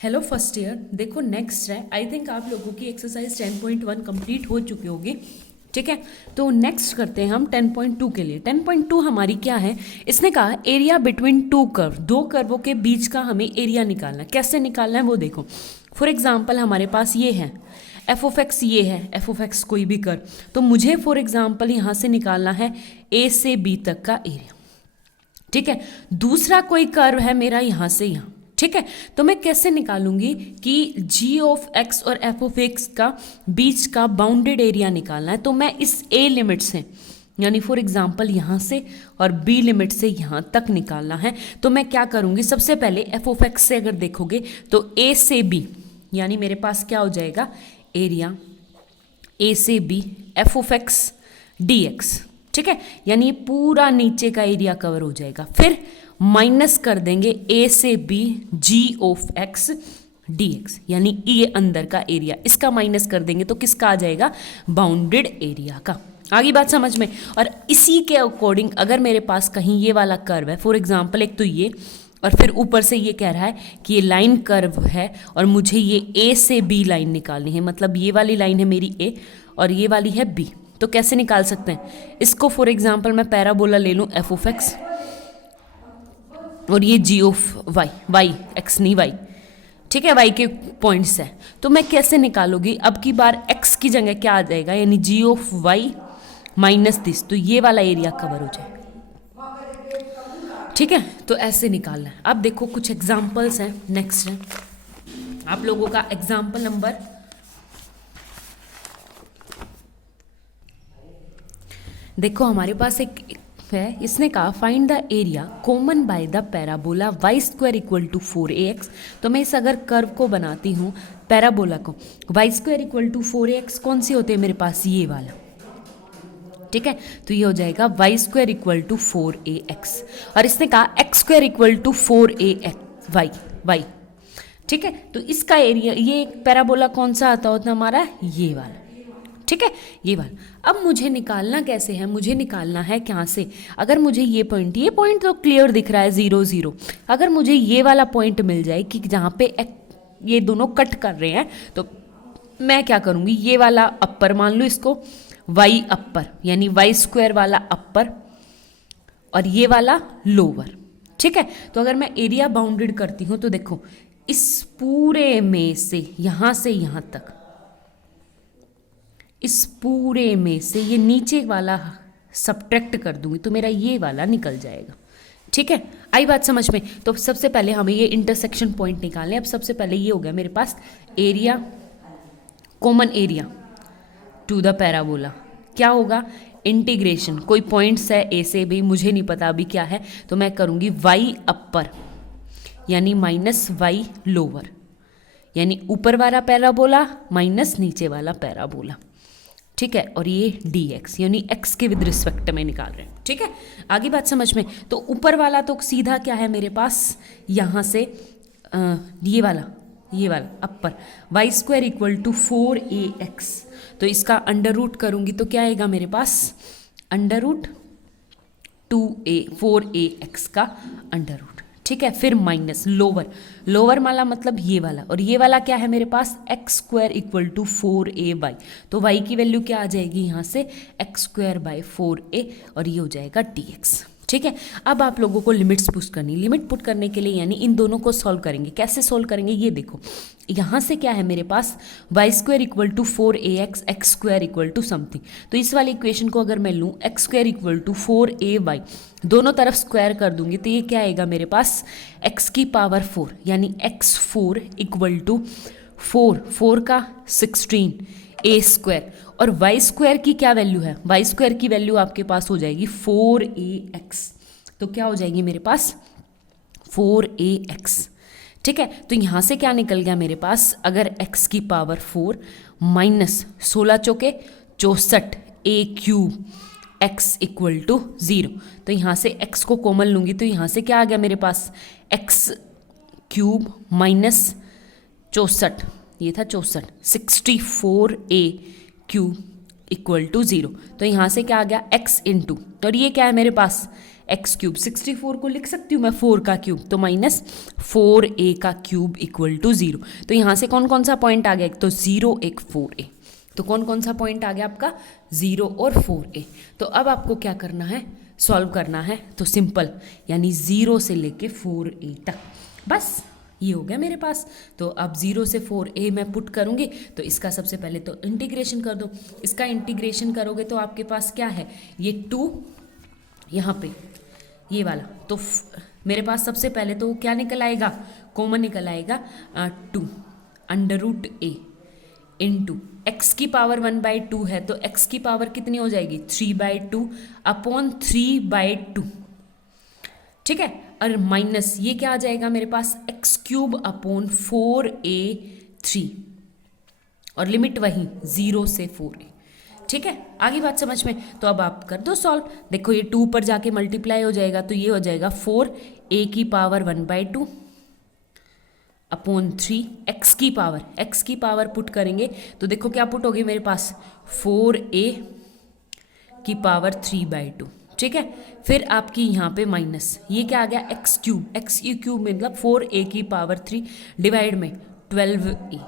Hello first year. देखो next है, I think आप लोगों की एक्सरसाइज 10.1 कंप्लीट हो चुकी होगी। ठीक है, तो नेक्स्ट करते हैं हम 10.2 के लिए। 10.2 हमारी क्या है, इसने कहा एरिया बिटवीन टू कर्व, दो कर्वों के बीच का हमें एरिया निकालना है। कैसे निकालना है वो देखो। फॉर एग्जाम्पल हमारे पास ये है एफ ऑफ एक्स, ये है एफ ऑफ एक्स कोई भी कर्व, तो मुझे फॉर एग्जाम्पल यहाँ से निकालना है ए से बी तक का एरिया। ठीक है, दूसरा कोई कर्व है मेरा यहाँ से यहाँ। ठीक है, तो मैं कैसे निकालूंगी कि जी ऑफ एक्स और एफ ऑफ एक्स का बीच का बाउंडेड एरिया निकालना है। तो मैं इस ए लिमिट से, यानी फॉर एग्जांपल यहाँ से, और बी लिमिट से यहाँ तक निकालना है। तो मैं क्या करूँगी, सबसे पहले एफ ऑफ एक्स से अगर देखोगे तो ए से बी, यानी मेरे पास क्या हो जाएगा एरिया ए से b f of x d x. ठीक है, यानी पूरा नीचे का एरिया कवर हो जाएगा। फिर माइनस कर देंगे ए से b g of x d x, यानी ये अंदर का एरिया, इसका माइनस कर देंगे तो किसका आ जाएगा, बाउंडेड एरिया का। आगे बात समझ में। और इसी के अकॉर्डिंग अगर मेरे पास कहीं ये वाला कर्व है, फॉर एग्जांपल एक तो ये, और फिर ऊपर से ये कह रहा है कि ये लाइन कर्व है और मुझे ये ए से बी लाइन निकालनी है, मतलब ये वाली लाइन है मेरी ए और ये वाली है बी। तो कैसे निकाल सकते हैं इसको, फॉर एग्जांपल मैं पैराबोला ले लूँ एफ ऑफ एक्स और ये जी ऑफ वाई, वाई एक्स नहीं वाई, ठीक है, वाई के पॉइंट्स है। तो मैं कैसे निकालूंगी, अब की बार एक्स की जगह क्या आ जाएगा, यानी जी ऑफ वाई माइनस दिस, तो ये वाला एरिया कवर हो जाएगा। ठीक है, तो ऐसे निकालना है। अब देखो कुछ एग्जाम्पल्स हैं। नेक्स्ट है आप लोगों का एग्जाम्पल नंबर, देखो हमारे पास एक है, इसने कहा find the area common by the parabola y square equal to 4ax। तो मैं इस अगर कर्व को बनाती हूँ पैराबोला को, Y square equal to 4ax कौन सी होती है मेरे पास, ये वाला। ठीक है, तो ये हो जाएगा Y square equal to 4ax, और इसने कहा x square equal to 4ax y y. ठीक है, तो इसका एरिया, ये पैराबोला कौन सा आता होता है हमारा, ये वाला। ठीक है, ये वाला। अब मुझे निकालना कैसे है, मुझे निकालना है क्या से, अगर मुझे ये पॉइंट तो क्लियर दिख रहा है 0 0, अगर मुझे ये वाला पॉइंट मिल जाए कि जहाँ पे ये दोनों कट कर रहे हैं, तो मैं क्या करूँगी, ये वाला अपर मान लो इसको वाई अपर, यानी वाई स्क्वायर वाला अपर और ये वाला लोअर। ठीक है, तो अगर मैं एरिया बाउंडेड करती हूँ तो देखो इस पूरे में से यहाँ तक, इस पूरे में से ये नीचे वाला सब्ट्रैक्ट कर दूंगी तो मेरा ये वाला निकल जाएगा। ठीक है, आई बात समझ में। तो सबसे पहले हमें ये इंटरसेक्शन पॉइंट निकालने। अब सबसे पहले ये हो गया मेरे पास area, common area to the parabola. क्या होगा, इंटीग्रेशन, कोई पॉइंट्स है ए से बी, मुझे नहीं पता अभी क्या है, तो मैं करूँगी वाई अपर यानी माइनस वाई लोअर, यानी ऊपर वाला पैराबोला माइनस नीचे वाला पैराबोला। ठीक है, और ये dx यानी x के विद रिस्पेक्ट में निकाल रहे हैं। ठीक है, आगे बात समझ में। तो ऊपर वाला तो सीधा क्या है मेरे पास, यहाँ से ये वाला upper Y square equal to 4ax, तो इसका अंडर रूट करूँगी तो क्या आएगा मेरे पास, अंडर रूट 4ax का अंडर रूट। ठीक है, फिर माइनस लोअर वाला मतलब ये वाला, और ये वाला क्या है मेरे पास, X square equal to 4a/, तो y की वैल्यू क्या आ जाएगी यहाँ से, एक्स स्क्वायर बाई 4a, और ये हो जाएगा dx। ठीक है, अब आप लोगों को लिमिट्स पुट करनी। लिमिट पुट करने के लिए यानी इन दोनों को सॉल्व करेंगे। कैसे सॉल्व करेंगे, ये देखो यहाँ से क्या है मेरे पास, Y square equal to 4ax X square equal to something, तो इस वाली इक्वेशन को अगर मैं लूँ x square equal to 4a/, दोनों तरफ स्क्वायर कर दूंगी तो ये क्या आएगा मेरे पास, x की पावर 4, यानी x4 इक्वल टू 4 का 16 a स्क्वायर, और y स्क्वायर की क्या वैल्यू है, y स्क्वायर की वैल्यू आपके पास हो जाएगी 4ax, तो क्या हो जाएगी मेरे पास 4ax। ठीक है, तो यहाँ से क्या निकल गया मेरे पास, अगर x की पावर 4 माइनस 16 चौके 64 a cube x equal to 0, तो यहाँ से x को कॉमन लूँगी तो यहाँ से क्या आ गया मेरे पास, x क्यूब माइनस 64, ये था 64, 64a क्यूब इक्वल टू 0, तो यहाँ से क्या आ गया x इंटू, और ये क्या है मेरे पास एक्स क्यूब, 64 को लिख सकती हूँ मैं 4 का क्यूब, तो माइनस 4a का क्यूब इक्वल टू 0। तो यहाँ से कौन कौन सा पॉइंट आ गया, एक तो 0 एक 4a, तो कौन कौन सा पॉइंट आ गया आपका 0 और 4a। तो अब आपको क्या करना है, सॉल्व करना है, तो सिंपल, यानी 0 से लेके 4a तक, बस ये हो गया मेरे पास। तो अब 0 से 4a मैं पुट करूँगी, तो इसका सबसे पहले तो इंटीग्रेशन कर दो। इसका इंटीग्रेशन करोगे तो आपके पास क्या है, ये 2 यहाँ पे ये वाला, तो मेरे पास सबसे पहले तो क्या निकल आएगा, कॉमन निकल आएगा 2 under root a into x की पावर 1/2 है, तो x की पावर कितनी हो जाएगी 3/2 अपॉन 3/2, ठीक है। और माइनस ये क्या आ जाएगा मेरे पास एक्स क्यूब अपॉन 4a3, और लिमिट वही 0 से 4a, ठीक है। आगे बात समझ में, तो अब आप कर दो सॉल्व। देखो ये 2 पर जाके मल्टीप्लाई हो जाएगा, तो ये हो जाएगा 4a की पावर 1/2 अपॉन 3 एक्स की पावर पुट करेंगे, तो देखो क्या पुट होगी मेरे पास 4a की पावर 3/2, ठीक है। फिर आपकी यहाँ पे माइनस ये क्या आ गया एक्स क्यूब मतलब 4a की पावर 3 डिवाइड में 12a,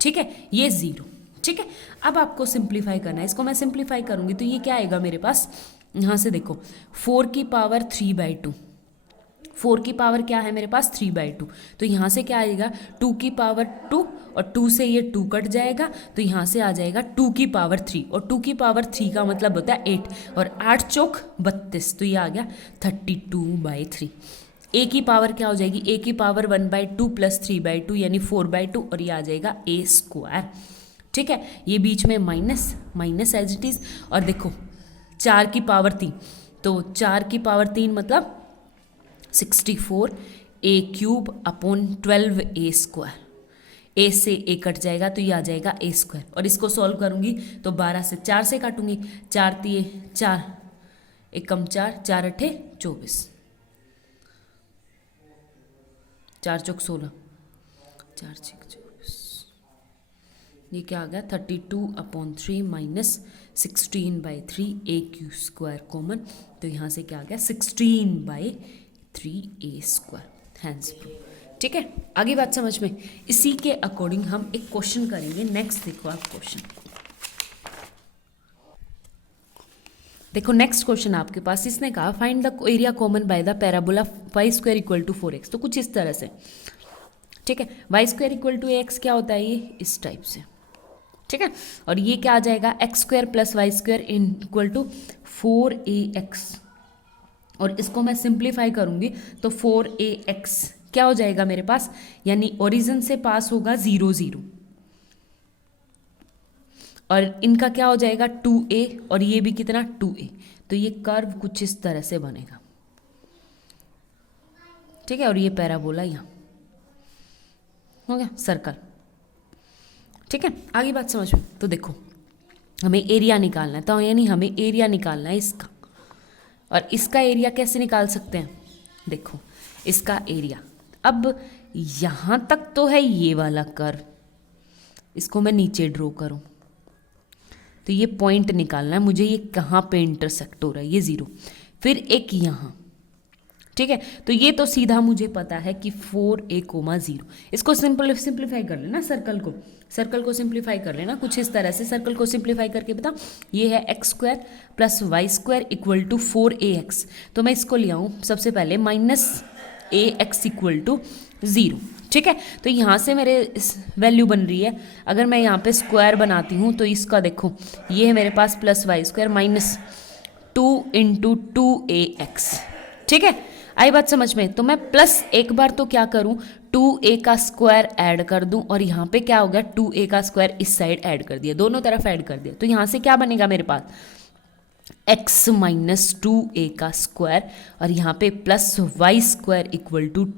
ठीक है, ये 0, ठीक है। अब आपको सिंप्लीफाई करना है, इसको मैं सिंप्लीफाई करूँगी तो ये क्या आएगा मेरे पास, यहाँ से देखो 4 की पावर 3/2, 4 की पावर क्या है मेरे पास 3/2, तो यहाँ से क्या आएगा 2 की पावर 2, और 2 से ये 2 कट जाएगा, तो यहाँ से आ जाएगा 2 की पावर 3, और 2 की पावर 3 का मतलब होता है 8, और 8 चौक 32, तो ये आ गया 32/3। a की पावर क्या हो जाएगी, a की पावर 1/2 प्लस 3/2 यानी 4/2, और ये आ जाएगा a², ठीक है। ये बीच में माइनस एज इट इज़, और देखो 4 की पावर 3, तो 4 की पावर 3 मतलब 64a³ अपॉन 12a², a से a कट जाएगा तो ये आ जाएगा a², और इसको सॉल्व करूँगी तो 12 से 4 से काटूंगी, 4 3 4 1 कम 4 4 8 24, 4 चौक 16 4 6 24, ये क्या आ गया 32/3 माइनस 16/3 a³ कॉमन, तो यहाँ से क्या आ गया 16/3a², हैंस प्रूव, ठीक है। आगे बात समझ में, इसी के अकॉर्डिंग हम एक क्वेश्चन करेंगे। नेक्स्ट देखो आप क्वेश्चन, देखो नेक्स्ट क्वेश्चन आपके पास, इसने कहा find the area common by the parabola y² = 4x, तो कुछ इस तरह से, ठीक है। y² = ax क्या होता है, ये इस टाइप से, ठीक है। और ये क्या आ जाएगा x² + y² = 4ax, और इसको मैं सिंप्लीफाई करूंगी तो 4ax क्या हो जाएगा मेरे पास, यानी ओरिजिन से पास होगा 0 0, और इनका क्या हो जाएगा 2a, और ये भी कितना 2a, तो ये कर्व कुछ इस तरह से बनेगा, ठीक है। और ये पैराबोला यहाँ हो गया सर्कल, ठीक है। आगे बात समझ में, तो देखो हमें एरिया निकालना है, तो यानी हमें एरिया निकालना है इसका, और इसका एरिया कैसे निकाल सकते हैं, देखो इसका एरिया, अब यहाँ तक तो है ये वाला कर्व, इसको मैं नीचे ड्रॉ करूँ तो ये पॉइंट निकालना है मुझे, ये कहाँ पे इंटरसेक्ट हो रहा है, ये 0, फिर एक यहाँ, ठीक है। तो ये तो सीधा मुझे पता है कि 4a,0, इसको सिंप्लीफाई कर लेना, सर्कल को सिंप्लीफाई कर लेना कुछ इस तरह से, सर्कल को सिंप्लीफाई करके बता, ये है x² + y² = 4ax, तो मैं इसको ले आऊँ सबसे पहले -ax = 0, ठीक है। तो यहाँ से मेरे वैल्यू बन रही है, अगर मैं यहाँ पे स्क्वायर बनाती हूँ तो इसका देखो ये है मेरे पास +y² -2 × 2ax, ठीक है। आई बात समझ में, तो मैं प्लस एक बार तो क्या करूं 2a का स्क्वायर ऐड कर दूं, और यहाँ पे क्या हो गया 2a का स्क्वायर इस साइड ऐड कर दिया, दोनों तरफ ऐड कर दिया, तो यहाँ से क्या बनेगा मेरे पास x - 2a का स्क्वायर, और यहाँ पे +y² =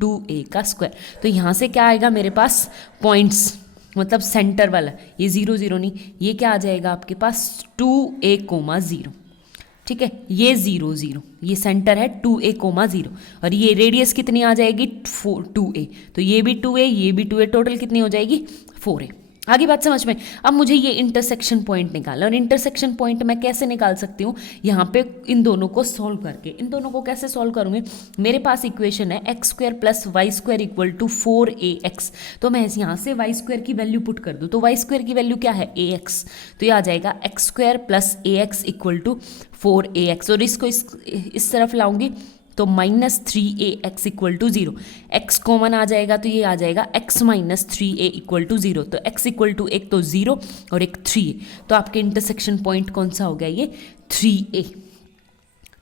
2a का स्क्वायर, तो यहाँ से क्या आएगा मेरे पास पॉइंट्स, मतलब सेंटर वाला, ये 0 0 नहीं, ये क्या आ जाएगा आपके पास 2a,0, ठीक है, ये 0 0, ये सेंटर है 2a,0, और ये रेडियस कितनी आ जाएगी 2a, तो ये भी 2a ये भी 2a, टोटल कितनी हो जाएगी 4a, आगे बात समझ में। अब मुझे ये इंटरसेक्शन पॉइंट निकालना, और इंटरसेक्शन पॉइंट मैं कैसे निकाल सकती हूँ, यहाँ पे इन दोनों को सॉल्व करके। इन दोनों को कैसे सॉल्व करूँगी, मेरे पास इक्वेशन है x square plus y square equal to 4ax। तो मैं यहाँ से वाई स्क्वायर की वैल्यू पुट कर दूँ, तो वाई स्क्वायर की वैल्यू क्या है, ax। तो ये आ जाएगा X square plus ax equal to 4ax, और इसको इस तरफ लाऊंगी तो -3ax equal to 0। x common आ जाएगा तो ये आ जाएगा x minus 3a equal to 0। तो x इक्वल टू एक तो 0 और एक 3a, तो आपके इंटरसेक्शन पॉइंट कौन सा हो गया, ये 3a।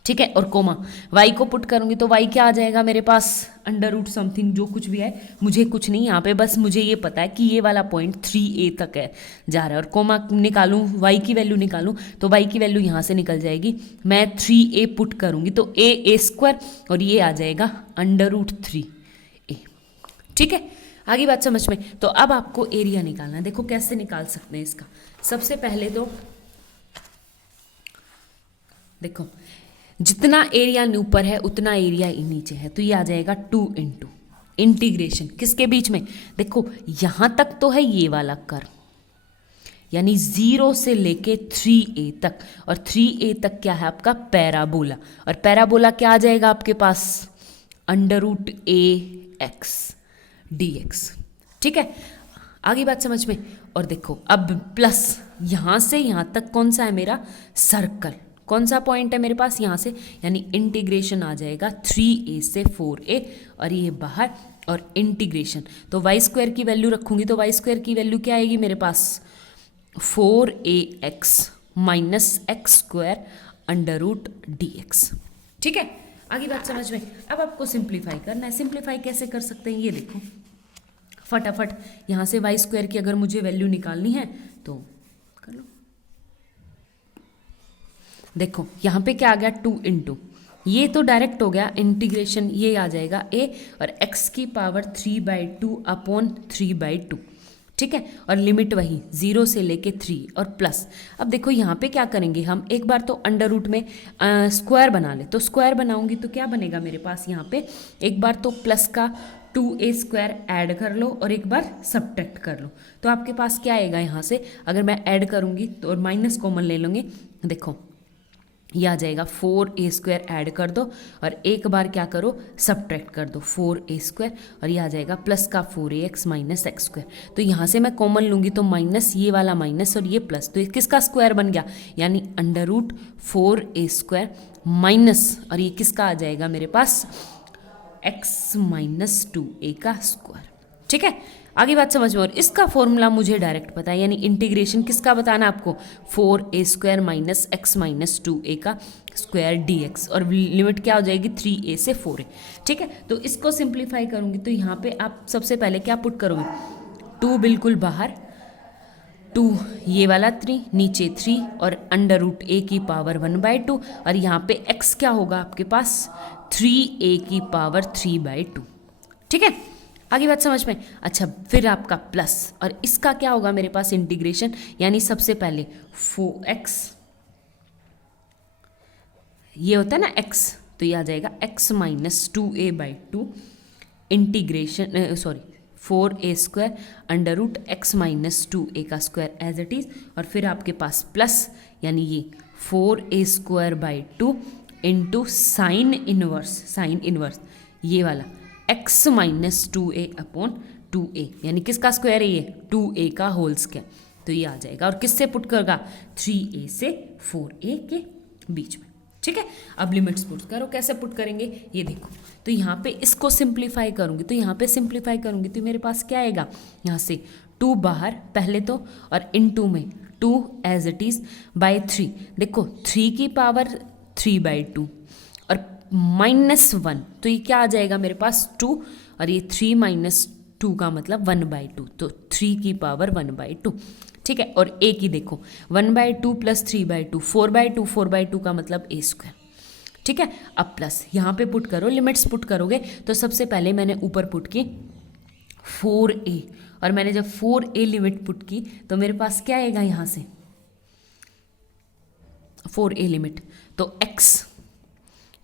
ठीक है, और कोमा y को पुट करूंगी तो y क्या आ जाएगा मेरे पास, अंडर रूट समथिंग जो कुछ भी है, मुझे कुछ नहीं यहाँ पे, बस मुझे ये पता है कि ये वाला पॉइंट 3a तक है जा रहा है। और कोमा निकालूं, y की वैल्यू निकालूं तो y की वैल्यू यहाँ से निकल जाएगी, मैं 3a पुट करूंगी तो a स्क्वायर, और ये आ जाएगा अंडर रूट 3a। ठीक है, आगे बात समझ में। तो अब आपको एरिया निकालना है, देखो कैसे निकाल सकते हैं इसका। सबसे पहले तो देखो जितना एरिया ऊपर है उतना एरिया नीचे है, तो ये आ जाएगा 2 इंटू इंटीग्रेशन किसके बीच में, देखो यहाँ तक तो है ये वाला कर्व, यानी 0 से लेके 3a तक, और 3a तक क्या है आपका पैराबोला, और पैराबोला क्या आ जाएगा आपके पास, अंडर रूट ax dx। ठीक है, आगे बात समझ में। और देखो अब प्लस यहाँ से यहाँ तक कौन सा है मेरा, सर्कल, कौन सा पॉइंट है मेरे पास यहाँ से, यानी इंटीग्रेशन आ जाएगा 3a से 4a, और ये बाहर, और इंटीग्रेशन तो वाई स्क्वायर की वैल्यू रखूंगी तो वाई स्क्वायर की वैल्यू क्या आएगी मेरे पास, 4ax minus x square under root dx। ठीक है, आगे बात समझ में। अब आपको सिंप्लीफाई करना है, सिंप्लीफाई कैसे कर सकते हैं ये देखो फटाफट। यहाँ से वाई स्क्वायर की अगर मुझे वैल्यू निकालनी है तो कर लो। देखो यहाँ पे क्या आ गया, 2 इंटू, ये तो डायरेक्ट हो गया इंटीग्रेशन, ये आ जाएगा a, और x की पावर 3/2 अपॉन 3/2। ठीक है, और लिमिट वही 0 से लेके 3 और प्लस। अब देखो यहाँ पे क्या करेंगे हम, एक बार तो अंडर रूट में स्क्वायर बना ले, तो स्क्वायर बनाऊंगी तो क्या बनेगा मेरे पास यहाँ पे, एक बार तो प्लस का 2a स्क्वायर ऐड कर लो और एक बार सब्ट्रैक्ट कर लो, तो आपके पास क्या आएगा यहाँ से, अगर मैं ऐड करूँगी तो और माइनस कॉमन ले लूँगी, देखो ये आ जाएगा 4a स्क्वायर ऐड कर दो और एक बार क्या करो सब्ट्रैक्ट कर दो 4a स्क्वायर, और ये आ जाएगा प्लस का 4ax माइनस एक्स स्क्वायर। तो यहाँ से मैं कॉमन लूँगी तो माइनस, ये वाला माइनस और ये प्लस, तो ये किसका स्क्वायर बन गया, यानी under root 4a square minus, और ये किसका आ जाएगा मेरे पास, x माइनस 2a का स्क्वायर। ठीक है, आगे बात समझ में। और इसका फॉर्मूला मुझे डायरेक्ट पता है, यानी इंटीग्रेशन किसका बताना आपको, 4a square minus x minus 2a का स्क्वायर dx, और लिमिट क्या हो जाएगी 3a से 4a। ठीक है, तो इसको सिंप्लीफाई करूँगी तो यहाँ पे आप सबसे पहले क्या पुट करोगे, 2 बिल्कुल बाहर, 2 ये वाला 3 नीचे 3 और अंडर रूट a की पावर 1/2, और यहाँ पे x क्या होगा आपके पास 3a की पावर 3/2। ठीक है, आगे बात समझ में। अच्छा, फिर आपका प्लस, और इसका क्या होगा मेरे पास इंटीग्रेशन, यानी सबसे पहले 4x, ये होता है ना x, तो ये आ जाएगा x minus 2a/2 integration 4a square under root x minus 2a का स्क्वायर एज इट इज़, और फिर आपके पास प्लस, यानी ये 4a स्क्वायर/2 इंटू साइन इनवर्स ये वाला x minus 2a upon 2a, यानी किसका स्क्वायर है ये 2a का होल स्क्वायर, तो ये आ जाएगा, और किससे पुट करेगा 3a से 4a के बीच में। ठीक है, अब लिमिट्स पुट करो, कैसे पुट करेंगे ये देखो, तो यहाँ पे इसको सिंप्लीफाई करूँगी, तो यहाँ पे सिंप्लीफाई करूँगी तो मेरे पास क्या आएगा, यहाँ से 2 बाहर पहले तो, और इनटू में 2 एज इट इज़ बाय 3, देखो 3 की पावर 3/2 और -1, तो ये क्या आ जाएगा मेरे पास 2, और ये 3 माइनस 2 का मतलब 1/2, तो 3 की पावर 1/2। ठीक है, और a की देखो 1/2 प्लस 3/2 4/2 का मतलब a स्क्वायर। ठीक है, अब प्लस यहाँ पे पुट करो, लिमिट्स पुट करोगे तो सबसे पहले मैंने ऊपर पुट की 4a, और मैंने जब 4a लिमिट पुट की तो मेरे पास क्या आएगा यहाँ से 4a लिमिट, तो x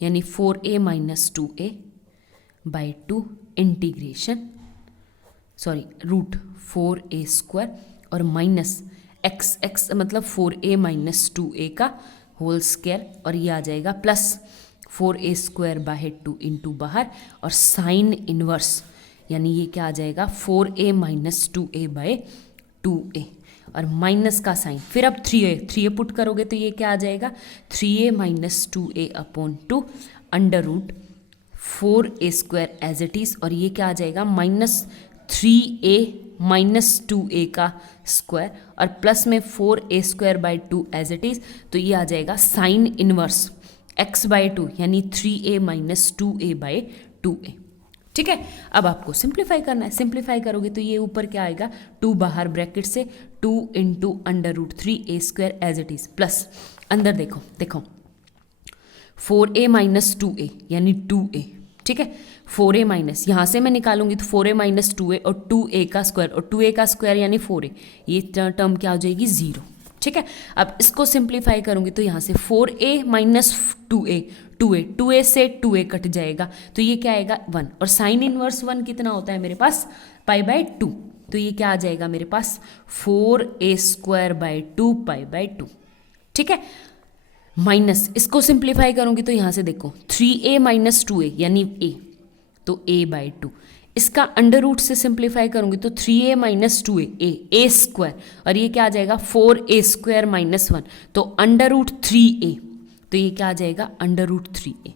यानी 4a minus 2a/2 integration root 4a square और माइनस एक्स, एक्स मतलब 4a माइनस 2a का होल स्क्वायर, और ये आ जाएगा plus 4a square by 2 into बाहर, और साइन इनवर्स यानी ये क्या आ जाएगा 4a minus 2a bye 2a, और माइनस का साइन, फिर अब 3a पुट करोगे तो ये क्या आ जाएगा 3a minus 2a upon 2 under root 4a square as it is, और ये क्या आ जाएगा माइनस 3a माइनस 2a का स्क्वायर, और प्लस में 4a square by 2 as it is, तो ये आ जाएगा साइन इनवर्स x बाई 2 यानी 3a minus 2a by 2a। ठीक है, अब आपको सिंप्लीफाई करना है, सिंप्लीफाई करोगे तो ये ऊपर क्या आएगा 2 बाहर ब्रैकेट से 2 into under root 3a square as it is, plus अंदर देखो देखो 4a माइनस 2a यानी 2a। ठीक है, 4a माइनस यहाँ से मैं निकालूंगी तो 4a माइनस 2a और 2a का स्क्वायर, और 2a का स्क्वायर यानी 4a, ये टर्म क्या हो जाएगी 0। ठीक है, अब इसको सिंप्लीफाई करूंगी तो यहाँ से 4a माइनस 2a से 2a कट जाएगा, तो ये क्या आएगा 1, और साइन इनवर्स 1 कितना होता है मेरे पास पाई बाय 2, तो ये क्या आ जाएगा मेरे पास 4a square by 2 pi by 2। ठीक है, माइनस इसको सिंप्लीफाई करूंगी तो यहाँ से देखो 3a माइनस 2a यानी a, तो a बाई 2, इसका अंडर रूट से सिंप्लीफाई करूंगी तो 3a minus 2a a square, और ये क्या आ जाएगा 4a स्क्वायर माइनस 1, तो अंडर रूट 3a, तो ये क्या आ जाएगा अंडर रूट 3a।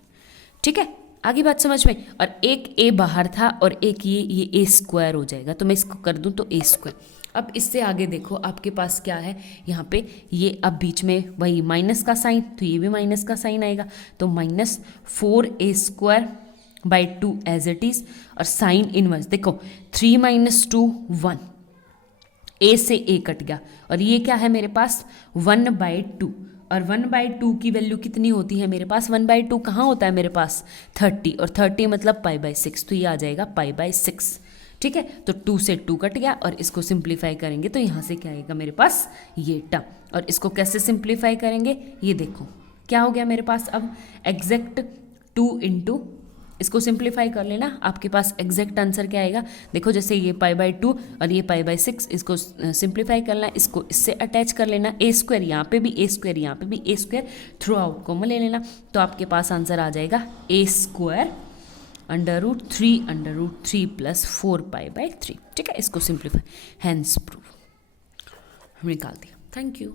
ठीक है, आगे बात समझ में, और एक a बाहर था और एक ये a स्क्वायर हो जाएगा, तो मैं इसको कर दूं तो a स्क्वायर। अब इससे आगे देखो आपके पास क्या है यहाँ पे, ये अब बीच में वही माइनस का साइन, तो ये भी माइनस का साइन आएगा, तो minus 4a square by 2 as it is, और साइन इनवर्स देखो 3 माइनस 2 1, a से a कट गया, और ये क्या है मेरे पास 1 बाई 2, और 1 बाई 2 की वैल्यू कितनी होती है मेरे पास, 1 बाई 2 कहाँ होता है मेरे पास 30, और 30 मतलब पाई बाई 6, तो ये आ जाएगा पाई बाई 6। ठीक है, तो 2 से 2 कट गया, और इसको सिंप्लीफाई करेंगे तो यहाँ से क्या आएगा मेरे पास ये टर्म, और इसको कैसे सिंप्लीफाई करेंगे ये देखो क्या हो गया मेरे पास, अब एग्जैक्ट 2 इंटू, इसको सिंप्लीफाई कर लेना, आपके पास एग्जैक्ट आंसर क्या आएगा देखो, जैसे ये पाई बाई 2 और ये पाई बाई 6, इसको सिंप्लीफाई करना, इसको इससे अटैच कर लेना, ए स्क्वायर यहाँ पे भी, ए स्क्वायर यहाँ पे भी, A square throughout common ले लेना, तो आपके पास आंसर आ जाएगा A square under root 3 plus 4 pi by 3। ठीक है, इसको सिंप्लीफाई हैंस प्रूव हम निकाल दिया। Thank you.